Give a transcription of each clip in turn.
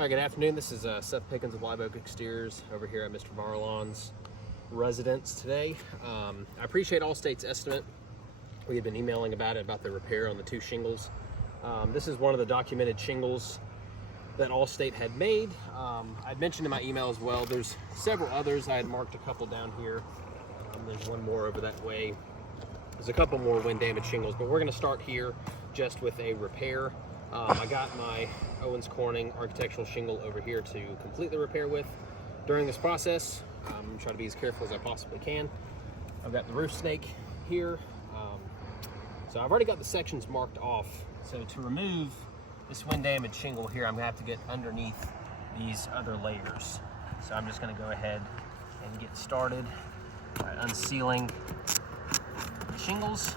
Hi, good afternoon. This is Seth Pickens of Live Oak Exteriors over here at Mr. Marlon's residence today. I appreciate Allstate's estimate. We had been emailing about the repair on the two shingles. This is one of the documented shingles that Allstate had made. I mentioned in my email as well, there's several others. I had marked a couple down here. There's one more over that way. There's a couple more wind damage shingles, but we're gonna start here just with a repair. I got my Owens Corning architectural shingle over here to complete the repair with. During this process, I'm trying to be as careful as I possibly can. I've got the roof snake here. So I've already got the sections marked off. So to remove this wind damage shingle here, I'm gonna have to get underneath these other layers. So I'm just gonna go ahead and get started by unsealing the shingles.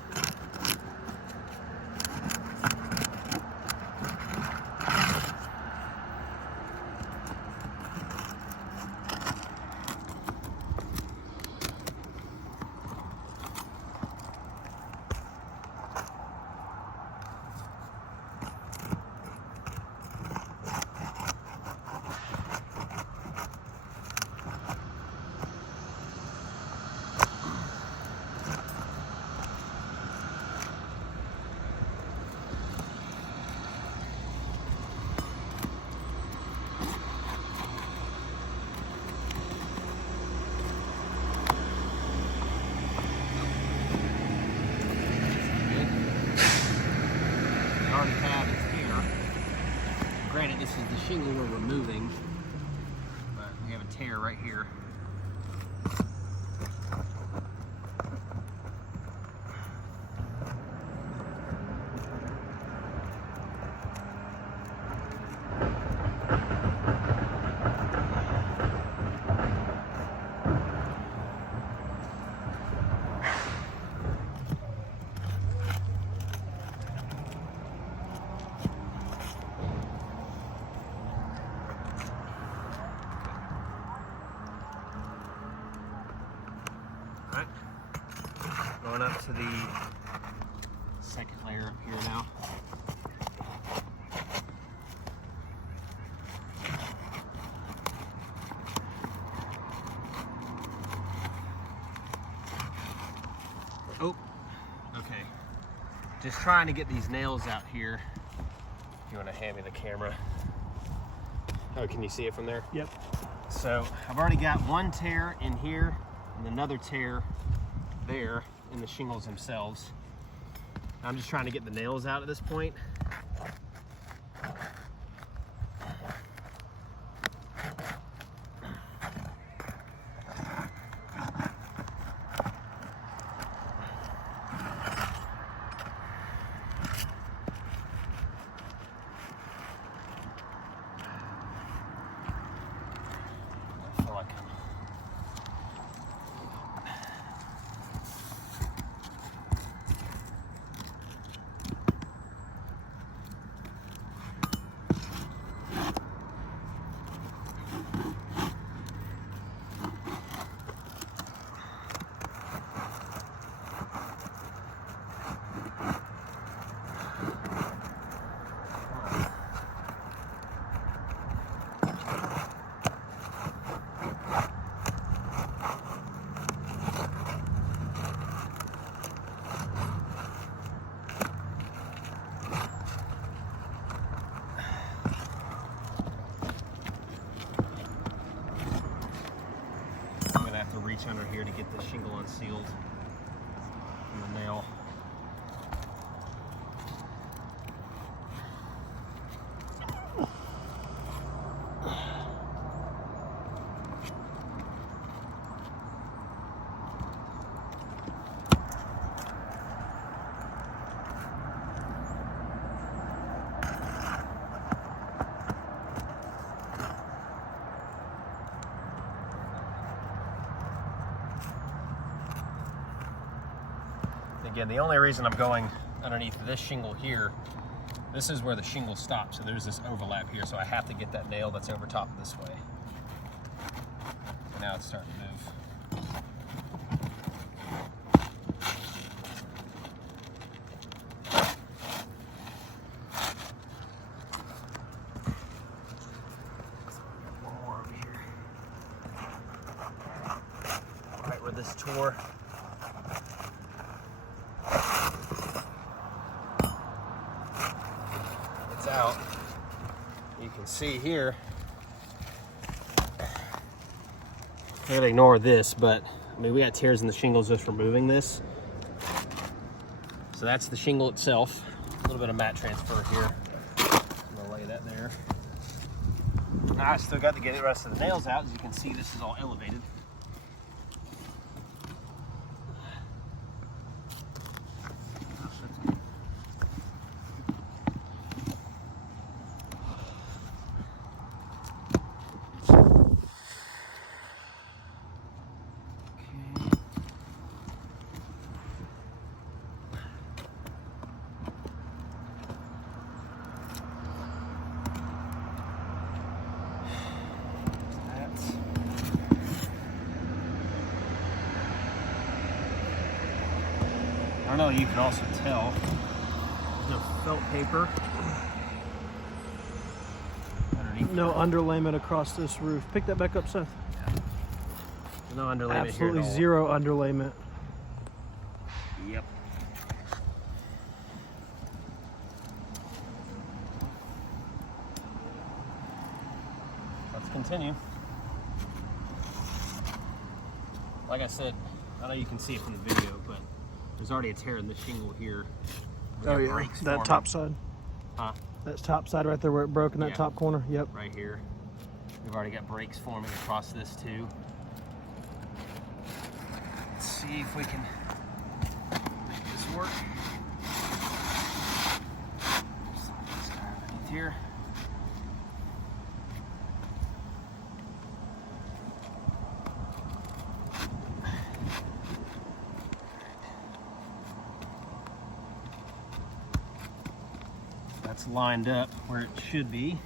Granted, this is the shingle we're removing, but we have a tear right here. Alright, going up to the second layer up here now. Oh, okay. Just trying to get these nails out here. If you want to hand me the camera. Oh, can you see it from there? Yep. So I've already got one tear in here and another tear there in the shingles themselves. I'm just trying to get the nails out at this point. I feel like to reach under here to get the shingle unsealed from the nail. Again, the only reason I'm going underneath this shingle here, this is where the shingle stops, so there's this overlap here, so I have to get that nail that's over top this way. So now it's starting to move. this tour. It's out. You can see here, I gotta ignore this, but I mean, we got tears in the shingles just from moving this. So that's the shingle itself. A little bit of mat transfer here. I'm gonna lay that there. Now I still got to get the rest of the nails out. As you can see, this is all elevated. I know you can also tell the felt paper underneath. No underlayment across this roof. Pick that back up, Seth. Yeah. No underlayment. Absolutely here at all. zero underlayment. Yep. Let's continue. Like I said, I know you can see it from the video, but there's already a tear in the shingle here. Oh yeah, that top side. Huh? That top side right there where it broke in that top corner. Yep. Right here. We've already got breaks forming across this too. Let's see if we can make this work. Slide this guy underneath here. That's lined up where it should be.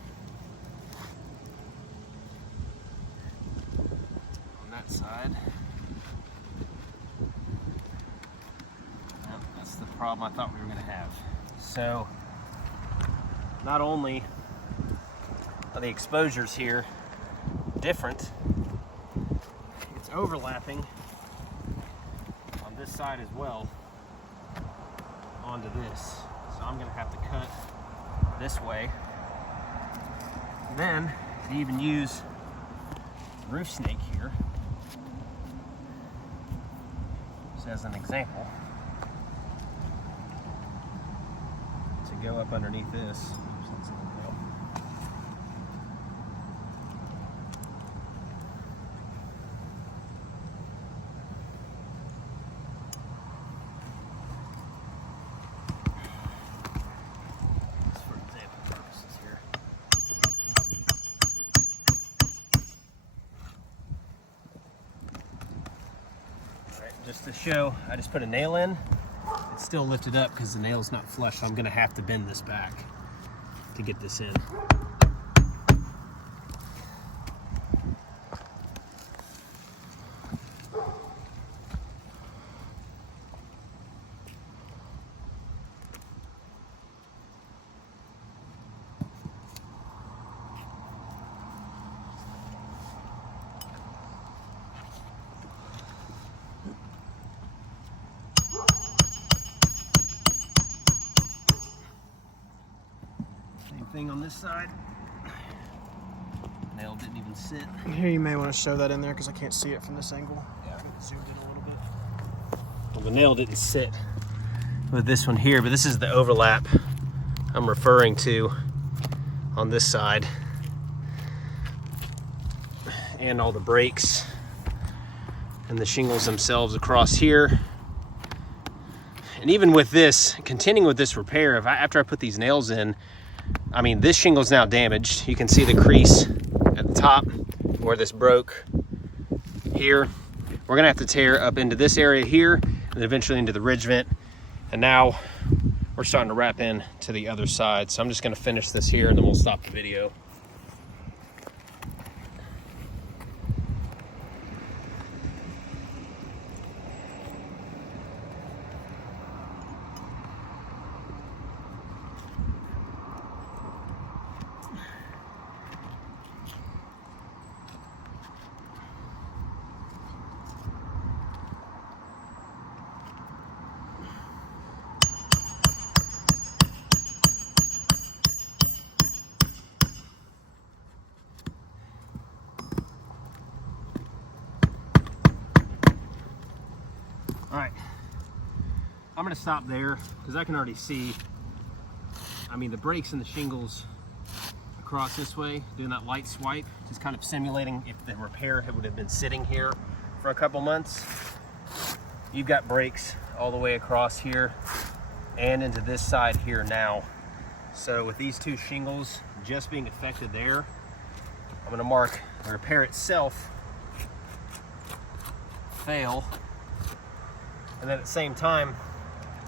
On that side. Yep, that's the problem I thought we were going to have. So, not only are the exposures here different, it's overlapping on this side as well onto this. So I'm going to have to cut this way. And then you even use roof snake here, just as an example, to go up underneath this. Just to show, I just put a nail in. It's still lifted up because the nail's not flush, so I'm gonna have to bend this back to get this in. Thing on this side. Nail didn't even sit. Here, you may want to show that in there because I can't see it from this angle. Yeah. Zoomed in a little bit. Well, the nail didn't sit with this one here, but this is the overlap I'm referring to on this side. And all the breaks and the shingles themselves across here. And even with this, continuing with this repair, after I put these nails in, I mean, this shingle's now damaged. You can see the crease at the top where this broke here. We're gonna have to tear up into this area here and eventually into the ridge vent. And now we're starting to wrap in to the other side. So I'm just gonna finish this here and then we'll stop the video. I'm gonna stop there because I can already see, I mean, the breaks in the shingles across this way, doing that light swipe, just kind of simulating if the repair would have been sitting here for a couple months. You've got breaks all the way across here and into this side here now. So with these two shingles just being affected there, I'm gonna mark the repair itself fail. And then at the same time,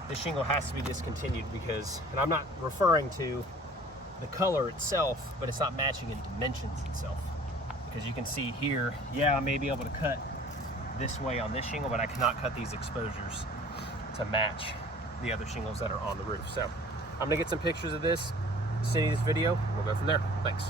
the shingle has to be discontinued because, and I'm not referring to the color itself, but it's not matching in dimensions itself. Because you can see here, yeah, I may be able to cut this way on this shingle, but I cannot cut these exposures to match the other shingles that are on the roof. So I'm gonna get some pictures of this, send you this video, we'll go from there. Thanks.